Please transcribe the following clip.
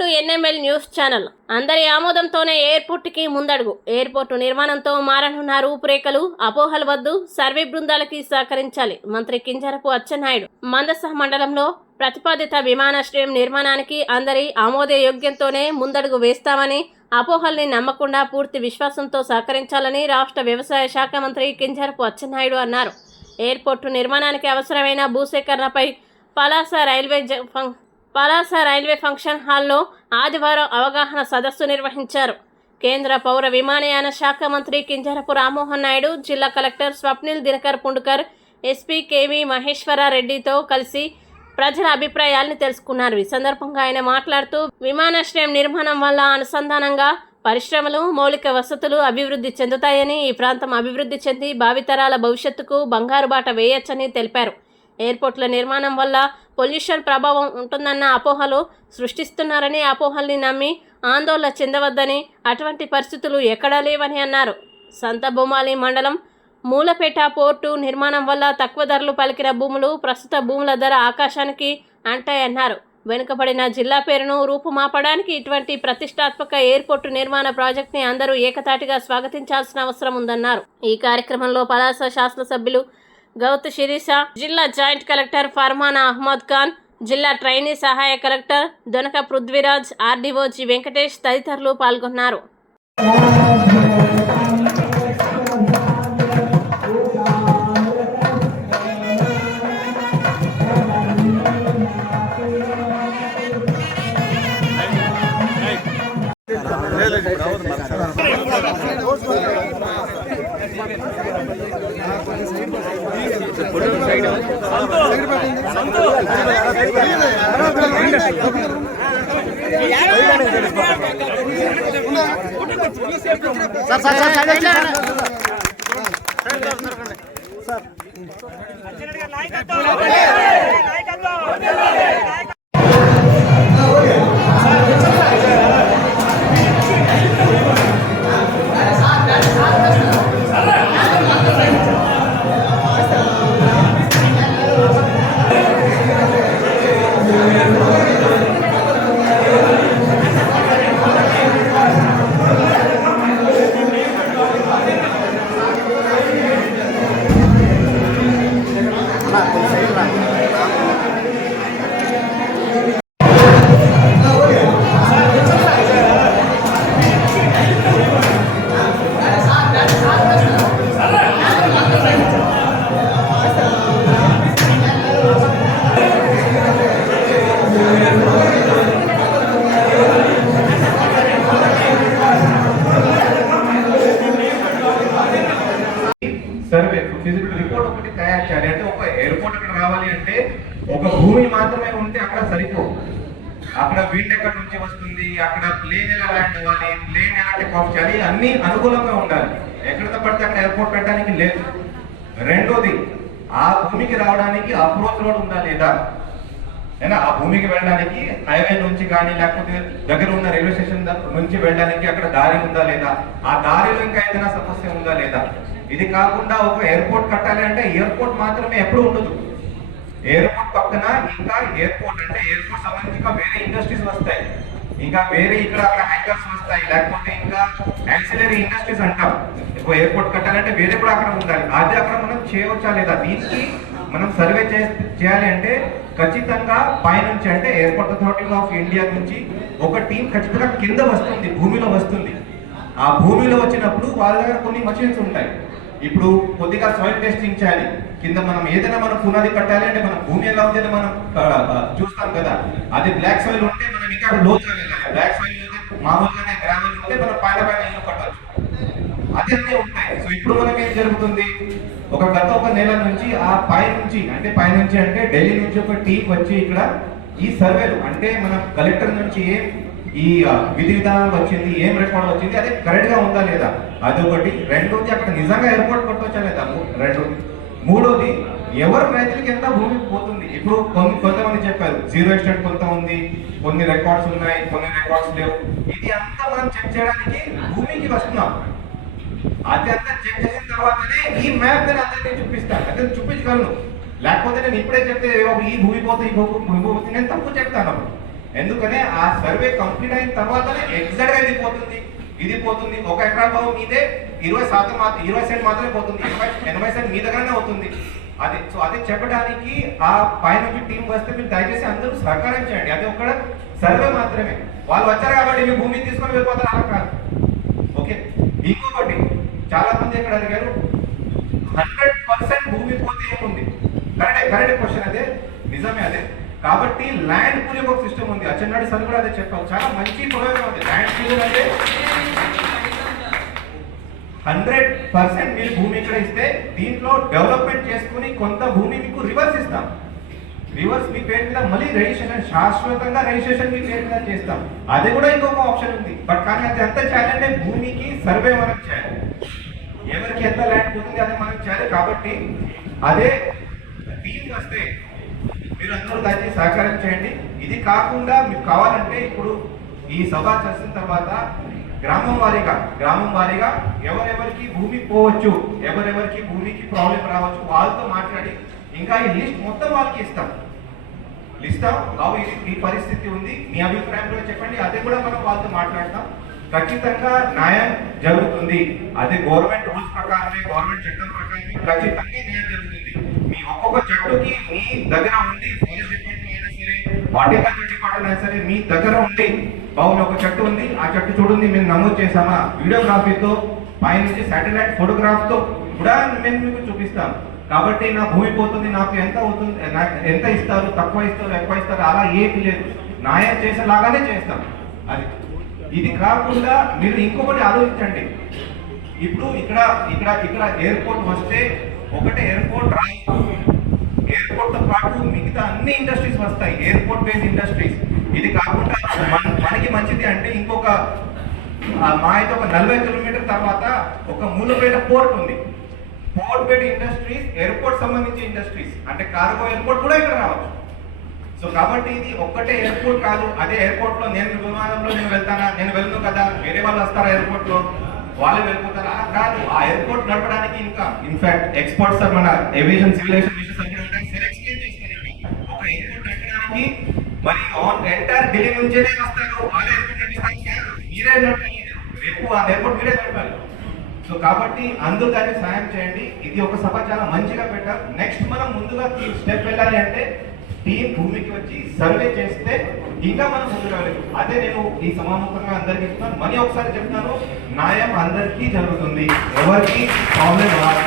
To NML news channel. అందరి ఆమోదంతోనే ఎయిర్పోర్ట్కి ముందడుగు. ఎయిర్పోర్టు నిర్మాణంతో మారనున్న రూపురేఖలు అపోహల వద్దు సర్వే బృందాలకి సహకరించాలి మంత్రి కింజరపు అచ్చెన్నాయుడు. మందస మండలంలో ప్రతిపాదిత విమానాశ్రయం నిర్మాణానికి అందరి ఆమోదయోగ్యంతోనే ముందడుగు వేస్తామని అపోహల్ని నమ్మకుండా పూర్తి విశ్వాసంతో సహకరించాలని రాష్ట్ర వ్యవసాయ శాఖ మంత్రి కింజరపు అచ్చెన్నాయుడు అన్నారు. ఎయిర్పోర్టు నిర్మాణానికి అవసరమైన భూసేకరణపై పలాస రైల్వే జ- పలాస రైల్వే ఫంక్షన్ హాల్లో ఆదివారం అవగాహన సదస్సు నిర్వహించారు. కేంద్ర పౌర విమానయాన శాఖ మంత్రి కింజరపు రామ్మోహన్ నాయుడు జిల్లా collector Swapnil Dinakar Pundkar SP KV మహేశ్వరారెడ్డితో కలిసి ప్రజల అభిప్రాయాలను తెలుసుకున్నారు. ఈ సందర్భంగా ఆయన మాట్లాడుతూ విమానాశ్రయం నిర్మాణం వల్ల అనుసంధానంగా పరిశ్రమలు మౌలిక వసతులు అభివృద్ధి చెందుతాయని ఈ ప్రాంతం అభివృద్ధి చెంది భావితరాల భవిష్యత్తుకు బంగారు బాట వేయొచ్చని తెలిపారు. ఎయిర్పోర్ట్ల నిర్మాణం వల్ల పొల్యూషన్ ప్రభావం ఉంటుందన్న అపోహలు సృష్టిస్తున్నారని అపోహల్ని నమ్మి ఆందోళన చెందవద్దని అటువంటి పరిస్థితులు ఎక్కడా లేవని అన్నారు. సంత బొమ్మాలి మండలం మూలపేట పోర్టు నిర్మాణం వల్ల తక్కువ ధరలు పలికిన భూములు ప్రస్తుత భూముల ధర ఆకాశానికి అంటాయన్నారు. వెనుకబడిన జిల్లా పేరును రూపుమాపడానికి ఇటువంటి ప్రతిష్టాత్మక ఎయిర్పోర్టు నిర్మాణ ప్రాజెక్టుని అందరూ ఏకతాటిగా స్వాగతించాల్సిన అవసరం ఉందన్నారు. ఈ కార్యక్రమంలో పలాస శాసనసభ్యులు గౌత్ శిరీష జిల్లా జాయింట్ కలెక్టర్ ఫర్మానా అహ్మద్ ఖాన్ జిల్లా ట్రైనీ సహాయ కలెక్టర్ దొనక పృథ్వీరాజ్ ఆర్డీఓజీ వెంకటేష్ తదితరులు పాల్గొన్నారు. Sir sir sir side sir survey physical report ఒకటి తయారు చేయాలి. అంటే ఒక ఎయిర్పోర్ట్ అక్కడ రావాలి అంటే ఒక భూమి మాత్రమే ఉంటే అక్కడ సరిపోదు అక్కడ విండ్ ఎక్కడి నుంచి వస్తుంది అక్కడ ప్లేన్ ఎలా ల్యాండ్ అవ్వాలి ప్లేన్ ఎలా టేక్ ఆఫ్ చేయాలి అన్ని అనుకూలంగా ఉండాలి. ఎక్కడ పడితే అక్కడ ఎయిర్పోర్ట్ పెట్టడానికి లేదు. రెండోది ఆ భూమికి రావడానికి అప్రోచ్ రోడ్ ఉందా లేదా? ఏదైనా ఆ భూమికి వెళ్ళడానికి హైవే నుంచి కానీ లేకపోతే దగ్గర ఉన్న రైల్వే స్టేషన్ నుంచి వెళ్ళడానికి అక్కడ దారి ఉందా లేదా? ఆ దారిలో ఇంకా ఏదైనా సమస్య ఉందా లేదా? ఇది కాకుండా ఒక ఎయిర్పోర్ట్ కట్టాలి అంటే ఎయిర్పోర్ట్ మాత్రమే ఎప్పుడు ఉండదు. ఎయిర్పోర్ట్ పక్కన ఇంకా ఎయిర్పోర్ట్ అంటే ఎయిర్పోర్ట్ సంబంధించి ఇంకా వేరే ఇండస్ట్రీస్ వస్తాయి. ఇంకా వేరే ఇక్కడ అక్కడ హ్యాంకర్స్ వస్తాయి. లేకపోతే ఇంకా యాక్సిలరీ ఇండస్ట్రీస్ అంటాం. ఇప్పుడు ఎయిర్పోర్ట్ కట్టాలంటే వేరే కూడా అక్కడ ఉండాలి. అది అక్కడ మనం చేయవచ్చా లేదా? దీనికి మనం సర్వే చేయాలి అంటే ఖచ్చితంగా పైనుంచి అంటే ఎయిర్పోర్ట్ అథారిటీ ఆఫ్ ఇండియా నుంచి ఒక టీం ఖచ్చితంగా కింద వస్తుంది భూమిలో వస్తుంది. ఆ భూమిలో వచ్చినప్పుడు వాళ్ళ దగ్గర కొన్ని మషిన్స్ ఉంటాయి. ఇప్పుడు కొద్దిగా సాయిల్ టెస్టింగ్ చేయాలి. కింద మనం ఏదైనా మనం పునాది కట్టాలి అంటే మన భూమి ఎలా ఉందని మనం చూస్తాం కదా. అది బ్లాక్ సాయిల్ ఉంటే మనం ఇంకా లో బ్లాక్ సాయిల్ మామూలుగానే గ్రామీణ ఉంటే మనం పైన పైన ఇల్లు కట్టవచ్చు అది అన్నీ ఉంటాయి. సో ఇప్పుడు మనకి ఏం జరుగుతుంది? ఒక గత ఒక నెల నుంచి ఆ పై నుంచి అంటే పై నుంచి అంటే ఢిల్లీ నుంచి ఒక టీం వచ్చి ఇక్కడ ఈ సర్వేలు అంటే మన కలెక్టర్ నుంచి ఏం ఈ విధి విధానం వచ్చింది ఏం రెస్పాండ్ వచ్చింది అది కరెక్ట్గా ఉందా లేదా? అది ఒకటి రెండోది అక్కడ నిజంగా ఎయిర్పోర్ట్ కొట్టవచ్చా లేదా? మూ- రెండోది. మూడోది ఎవరు రైతులకి ఎంత భూమి పోతుంది? ఇప్పుడు కొన్ని కొంతమంది చెప్పారు జీరో ఎస్టేట్ కొంత ఉంది కొన్ని రికార్డ్స్ ఉన్నాయి కొన్ని రికార్డ్స్ లేవు. ఇది అంతా మనం చెక్ చేయడానికి భూమికి వస్తున్నాం. అది అంతా చెక్ చేసిన తర్వాతనే ఈ మ్యాప్ నేను అందరికీ చూపిస్తాను అదే చూపించగలను. లేకపోతే నేను ఇప్పుడే చెప్తే ఈ భూమి పోతే ఈ భూమి పోతే నేను తప్పు చెప్తాను. అప్పుడు ఎందుకనే ఆ సర్వే కంప్లీట్ అయిన తర్వాతనే ఎగ్జాక్ట్గా ఇది పోతుంది. ఇది పోతుంది. ఒక ఎకరా భావం మీదే ఇరవై శాతం మాత్రం ఇరవై సెంట్ మాత్రమే పోతుంది. ఎనభై ఎనభై సెంట్ మీ దగ్గరనే అవుతుంది అది సో అది చెప్పడానికి ఆ పైన టీం వస్తే మీరు దయచేసి అందరూ సహకరించండి అది ఒక్కడ సర్వే మాత్రమే. వాళ్ళు వచ్చారు కాబట్టి మీ భూమిని తీసుకొని వెళ్ళిపోతారు. అలా కాదు. ఓకే? ఇంకొకటి చాలా మంది ఇక్కడ అడిగారు? హండ్రెడ్ పర్సెంట్ భూమి పోతే ఏముంది? కరెక్ట్ కరెక్ట్ క్వశ్చన్ అదే. నిజమే అదే. కాబట్టి ల్యాండ్ పూలింగ్ ఒక సిస్టమ్ ఉంది. అచ్చెన్నాడు సార్ కూడా అదే చెప్పారు. చాలా మంచి ప్రయోగం ఉంది ల్యాండ్ పూలింగ్ అంటే హండ్రెడ్ పర్సెంట్ మీరు భూమి ఇక్కడ ఇస్తే దీంట్లో డెవలప్మెంట్ చేసుకుని కొంత భూమి మీకు రివర్స్ ఇస్తాం. రివర్స్ మీ పేరు మీద మళ్ళీ రిజిస్ట్రేషన్ శాశ్వతంగా రిజిస్ట్రేషన్ మీ పేరు మీద చేస్తాం. అది కూడా ఇంకొక ఆప్షన్ ఉంది. బట్ కానీ అది ఎంత చేయాలంటే భూమికి సర్వే మనం చేయాలి. ఎవరికి ఎంత ల్యాండ్ పోతుంది అది మనం చేయాలి కాబట్టి అదే టీం వస్తే మీరు అందరూ దాన్ని సహకారం చేయండి. ఇది కాకుండా మీకు కావాలంటే ఇప్పుడు ఈ సభ చేసిన తర్వాత గ్రామం వారీగా గ్రామం వారీగా ఎవరెవరికి భూమి పోవచ్చు ఎవరెవరికి భూమికి ప్రాబ్లం రావచ్చు వాళ్ళతో మాట్లాడి ఇంకా ఈ లిస్ట్ మొత్తం వాళ్ళకి ఇస్తాం. లిస్ట్ బాబు ఇది ఈ పరిస్థితి ఉంది మీ అభిప్రాయం కూడా చెప్పండి అదే కూడా మనం వాళ్ళతో మాట్లాడతాం. ఖచ్చితంగా న్యాయం జరుగుతుంది. అదే గవర్నమెంట్ రూల్స్ ప్రకారమే గవర్నమెంట్ చట్టం ప్రకారమే ఖచ్చితంగా న్యాయం జరుగుతుంది. ఒక చెట్టుకి మీ దగ్గర ఉండి ఫారెస్ట్ డిపార్ట్మెంట్ అయినా సరే హార్టికల్చర్ డిపార్ట్మెంట్ అయినా సరే మీ దగ్గర ఉండి బాబు ఒక చెట్టు ఉంది ఆ చెట్టు చూడండి మేము నమోదు చేసామా వీడియోగ్రఫీతో పైనుంచి నుంచి సాటిలైట్ ఫోటోగ్రాఫ్తో కూడా మేము మీకు చూపిస్తాం. కాబట్టి నా భూమి పోతుంది నాకు ఎంత అవుతుంది నాకు ఎంత ఇస్తారు తక్కువ ఇస్తారు ఎక్కువ ఇస్తారు అలా ఏమి లేదు. న్యాయం చేసేలాగానే చేస్తాం. అది. ఇది కాకుండా మీరు ఇంకొకటి ఆలోచించండి. ఇప్పుడు ఇక్కడ ఇక్కడ ఇక్కడ ఎయిర్పోర్ట్ వస్తే ఒకటే ఎయిర్పోర్ట్ రాయి. అన్ని ఇండస్ట్రీస్ వస్తాయి ఎయిర్పోర్ట్ బేస్డ్ ఇండస్ట్రీస్. ఇది కాకుండా మన- మనకి మంచిది అంటే ఇంకొక మా అయితే ఒక నలభై కిలోమీటర్ తర్వాత ఒక మూలపేట పోర్ట్ ఉంది. పోర్ట్ బేడ్ ఇండస్ట్రీస్ ఎయిర్పోర్ట్ సంబంధించి ఇండస్ట్రీస్. అంటే కార్గో ఎయిర్పోర్ట్ కూడా ఇక్కడ రావచ్చు. సో కాబట్టి ఇది ఒక్కటే ఎయిర్పోర్ట్ కాదు అదే ఎయిర్పోర్ట్లో నేను విమానంలో నేను వెళ్తానా నేను వెళ్ళను కదా వేరే వాళ్ళు వస్తారా ఎయిర్పోర్ట్లో వాళ్ళు వెళ్ళిపోతారా? కాదు ఆ ఎయిర్పోర్ట్ నడపడానికి ఇంకా ఇన్ఫాక్ట్ ఎక్స్పర్ట్స్ మన ఏవియేషన్ సివిలేషన్ మిషన్ చేస్తారు ఒక ఎయిర్పోర్ట్ నడపడానికి మరి ఆన్ ఎంటైర్ ఢిల్లీ నుంచేనే వస్తారు వాళ్ళే ఎయిర్పోర్ట్ మీరే నడపాలి రేపు ఆ ఎయిర్పోర్ట్ మీరే నడపాలి సో కాబట్టి అందుకని సాయం చేయండి. ఇది ఒక సభ చాలా మంచిగా పెట్టారు. నెక్స్ట్ మనం ముందుగా స్టెప్ వెళ్ళాలి అంటే టీం భూమికి వచ్చి సర్వే చేస్తే ఇంకా మనం ముందుకు వెళ్ళాలి అదే నేను ఈ సమాముఖంగా అందరికి ఇస్తున్నాను మళ్ళీ ఒకసారి చెప్తాను. న్యాయం అందరికీ జరుగుతుంది. ఎవరికి ప్రాబ్లం రాదు.